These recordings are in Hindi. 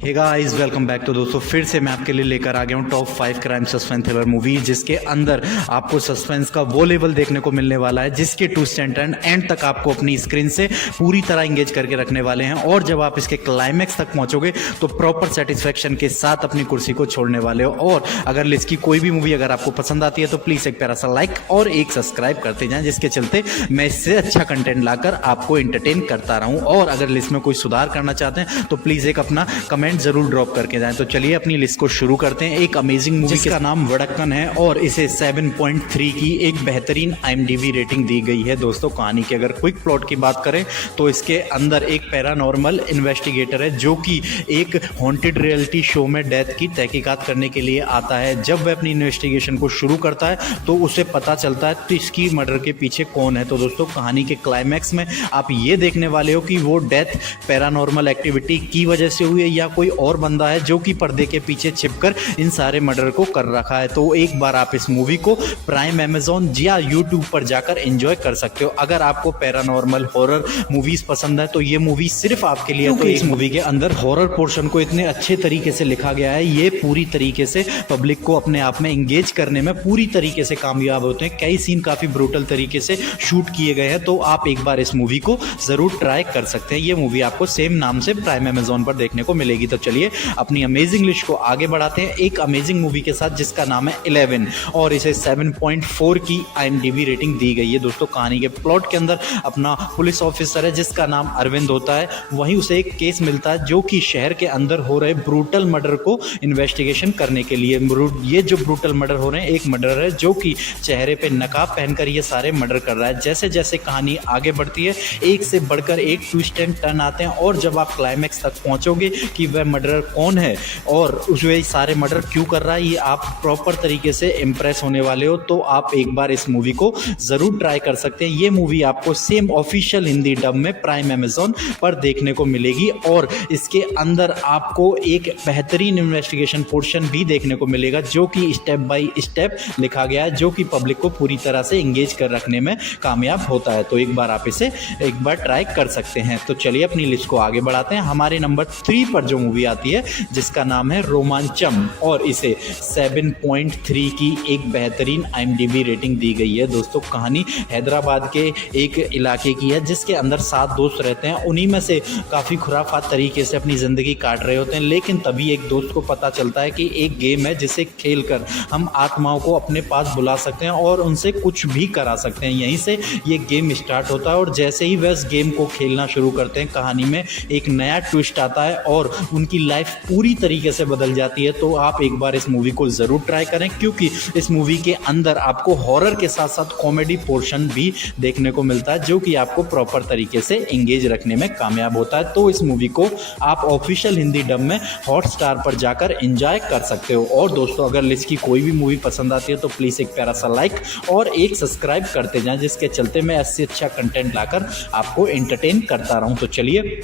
Hey guys, welcome back. तो दोस्तों फिर से मैं आपके लिए लेकर आ गया हूँ top 5 crime suspense thriller movie, जिसके अंदर आपको सस्पेंस का वो लेवल देखने को मिलने वाला है जिसके ट्विस्ट एंड टर्न एंड तक आपको अपनी स्क्रीन से पूरी तरह इंगेज करके रखने वाले हैं। और जब आप इसके क्लाइमैक्स तक पहुंचोगे तो प्रॉपर सेटिस्फेक्शन के साथ अपनी कुर्सी को छोड़ने वाले हो। और अगर लिस्ट की कोई भी मूवी अगर आपको पसंद आती है तो प्लीज़ एक प्यारा सा लाइक और एक सब्सक्राइब करते जाएं, जिसके चलते मैं इससे अच्छा कंटेंट लाकर आपको एंटरटेन करता रहूं। और अगर लिस्ट में कोई सुधार करना चाहते हैं तो प्लीज़ एक अपना कमेंट जरूर ड्रॉप करके जाएं। तो चलिए अपनी लिस्ट को शुरू करते हैं। एक अमेजिंग मूवी जिसका नाम वड़क्कन है और इसे 7.3 की एक बेहतरीन IMDb रेटिंग दी गई है। दोस्तों कहानी की अगर क्विक प्लॉट की बात करें तो इसके अंदर एक पैरानॉर्मल इन्वेस्टिगेटर है जो कि एक हॉन्टेड रियलिटी शो में डेथ की तहकीकात करने के लिए आता है। जब वह अपनी इन्वेस्टिगेशन को शुरू करता है तो उसे पता चलता है तो इसकी मर्डर के पीछे कौन है। तो दोस्तों कहानी के क्लाइमैक्स में आप ये देखने वाले हो कि वो डेथ पैरानॉर्मल एक्टिविटी की वजह से हुई है या कोई और बंदा है जो कि पर्दे के पीछे छिपकर इन सारे मर्डर को कर रखा है। तो एक बार आप इस मूवी को प्राइम अमेज़न या यूट्यूब पर जाकर एंजॉय कर सकते हो। अगर आपको पैरानॉर्मल हॉरर मूवीज पसंद है तो ये मूवी सिर्फ आपके लिए। तो इस मूवी के अंदर हॉरर पोर्शन को इतने अच्छे तरीके से लिखा गया है, ये पूरी तरीके से पब्लिक को अपने आप में एंगेज करने में पूरी तरीके से कामयाब होते हैं। कई सीन काफी ब्रूटल तरीके से शूट किए गए हैं। तो आप एक बार इस मूवी को जरूर ट्राई कर सकते हैं। ये मूवी आपको सेम नाम से प्राइम अमेज़न पर देखने को मिलेगी। तो चलिए अपनी अमेजिंग लिस्ट को आगे बढ़ाते हैं एक अमेजिंग मूवी के साथ जिसका नाम है 11 और इसे 7.4 की IMDb रेटिंग दी गई है। दोस्तों कहानी के प्लॉट के अंदर अपना पुलिस ऑफिसर है जिसका नाम अरविंद होता है। वहीं उसे एक केस मिलता है जो कि शहर के अंदर हो रहे ब्रूटल मर्डर को इन्वेस्टिगेशन करने के लिए। ये जो ब्रूटल मर्डर हो रहे हैं, एक मर्डर है जो कि चेहरे पे नकाब पहनकर ये सारे मर्डर कर रहा है। जैसे जैसे कहानी आगे बढ़ती है एक से बढ़कर एक ट्विस्ट एंड टर्न आते हैं और जब आप क्लाइमैक्स तक पहुंचोगे कि वह मर्डरर कौन है और उसमें सारे मर्डर क्यों कर रहा है, ये आप प्रॉपर तरीके से इंप्रेस होने वाले हो। तो आप एक बार इस मूवी को जरूर ट्राई कर सकते हैं। ये मूवी आपको सेम ऑफिशियल हिंदी डब में प्राइम अमेज़न पर देखने को मिलेगी और इसके अंदर आपको एक बेहतरीन इन्वेस्टिगेशन पोर्शन भी देखने को मिलेगा जो कि स्टेप बाय स्टेप लिखा गया है, जो कि पब्लिक को पूरी तरह से एंगेज कर रखने में कामयाब होता है। तो एक बार आप इसे एक बार ट्राई कर सकते हैं। तो चलिए अपनी लिस्ट को आगे बढ़ाते हैं। हमारे नंबर 3 पर जो मूवी आती है जिसका नाम है रोमांचम और इसे 7.3 की एक बेहतरीन IMDb रेटिंग दी गई है। दोस्तों कहानी हैदराबाद के एक इलाके की है जिसके अंदर 7 दोस्त रहते हैं। उन्हीं में से काफ़ी खुराफात तरीके से अपनी ज़िंदगी काट रहे होते हैं, लेकिन तभी एक दोस्त को पता चलता है कि एक गेम है जिसे खेलकर हम आत्माओं को अपने पास बुला सकते हैं और उनसे कुछ भी करा सकते हैं। यहीं से ये गेम स्टार्ट होता है और जैसे ही वह इस गेम को खेलना शुरू करते हैं कहानी में एक नया ट्विस्ट आता है और उनकी लाइफ पूरी तरीके से बदल जाती है। तो आप एक बार इस मूवी को ज़रूर ट्राई करें क्योंकि इस मूवी के अंदर आपको हॉरर के साथ साथ कॉमेडी पोर्शन भी देखने को मिलता है जो कि आपको प्रॉपर तरीके से एंगेज रखने में कामयाब होता है। तो इस मूवी को आप ऑफिशियल हिंदी डब में हॉटस्टार पर जाकर एंजॉय कर सकते हो। और दोस्तों अगर लिस्ट की कोई भी मूवी पसंद आती है तो प्लीज़ एक प्यारा सा लाइक और एक सब्सक्राइब करते जाएं, जिसके चलते मैं इससे अच्छा कंटेंट लाकर आपको एंटरटेन करता रहूं। तो चलिए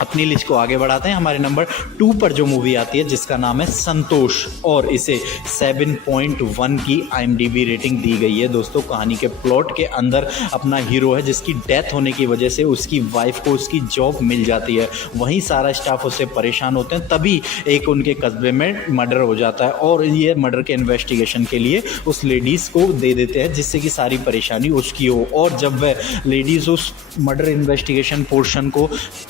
अपनी लिस्ट को आगे बढ़ाते हैं। हमारे नंबर 2 पर जो मूवी आती है जिसका नाम है संतोष और इसे 7.1 की IMDb रेटिंग दी गई है। दोस्तों कहानी के प्लॉट के अंदर अपना हीरो है जिसकी डेथ होने की वजह से उसकी वाइफ को उसकी जॉब मिल जाती है। वहीं सारा स्टाफ उससे परेशान होते हैं, तभी एक उनके कस्बे में मर्डर हो जाता है और ये मर्डर के इन्वेस्टिगेशन के लिए उस लेडीज़ को दे देते हैं जिससे कि सारी परेशानी उसकी हो। और जब वह लेडीज़ उस मर्डर इन्वेस्टिगेशन पोर्शन को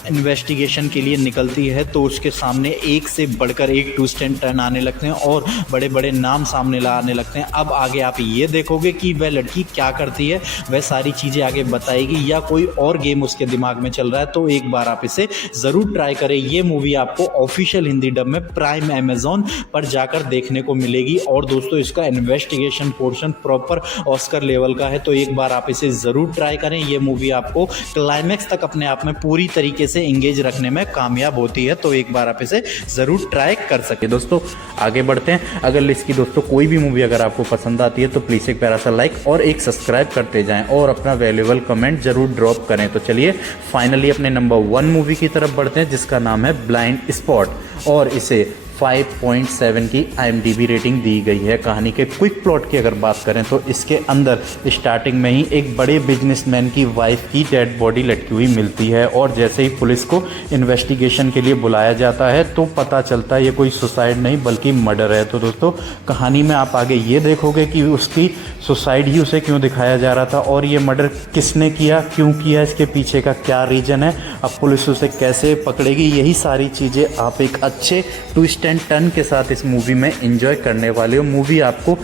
इन्वेस्टिगेशन के लिए निकलती है तो उसके सामने एक से बढ़कर एक ट्विस्ट एंड टर्न आने लगते हैं और बड़े बड़े नाम सामने आने लगते हैं। अब आगे आप ये देखोगे कि वह लड़की क्या करती है, वह सारी चीज़ें आगे बताएगी या कोई और गेम उसके दिमाग में चल रहा है। तो एक बार आप इसे ज़रूर ट्राई करें। ये मूवी आपको ऑफिशियल हिंदी डब में प्राइम अमेज़न पर जाकर देखने को मिलेगी और दोस्तों इसका investigation portion proper Oscar level का है। तो एक बार आप इसे ज़रूर ट्राई करें। ये मूवी आपको क्लाइमैक्स तक अपने आप में पूरी तरीके से एंगेज रखने में कामयाब होती है। तो एक बार आप इसे जरूर ट्राई कर सके। दोस्तों आगे बढ़ते हैं। अगर लिस्ट की दोस्तों कोई भी मूवी अगर आपको पसंद आती है तो प्लीज एक प्यारा सा लाइक और एक सब्सक्राइब करते जाएं और अपना वैल्यूएबल कमेंट जरूर ड्रॉप करें। तो चलिए फाइनली अपने नंबर 1 मूवी की तरफ बढ़ते हैं जिसका नाम है ब्लाइंड स्पॉट और इसे 5.7 की IMDb रेटिंग दी गई है। कहानी के क्विक प्लॉट की अगर बात करें तो इसके अंदर स्टार्टिंग में ही एक बड़े बिजनेसमैन की वाइफ की डेड बॉडी लटकी हुई मिलती है और जैसे ही पुलिस को इन्वेस्टिगेशन के लिए बुलाया जाता है तो पता चलता है ये कोई सुसाइड नहीं बल्कि मर्डर है। तो दोस्तों कहानी में आप आगे ये देखोगे कि उसकी सुसाइड ही उसे क्यों दिखाया जा रहा था और ये मर्डर किसने किया, क्यों किया, इसके पीछे का क्या रीज़न है, अब पुलिस उसे कैसे पकड़ेगी, यही सारी चीज़ें आप एक अच्छे ट्विस्ट एंड टर्न के साथ इस मूवी में एंजॉय करने वाले हो। मूवी आपको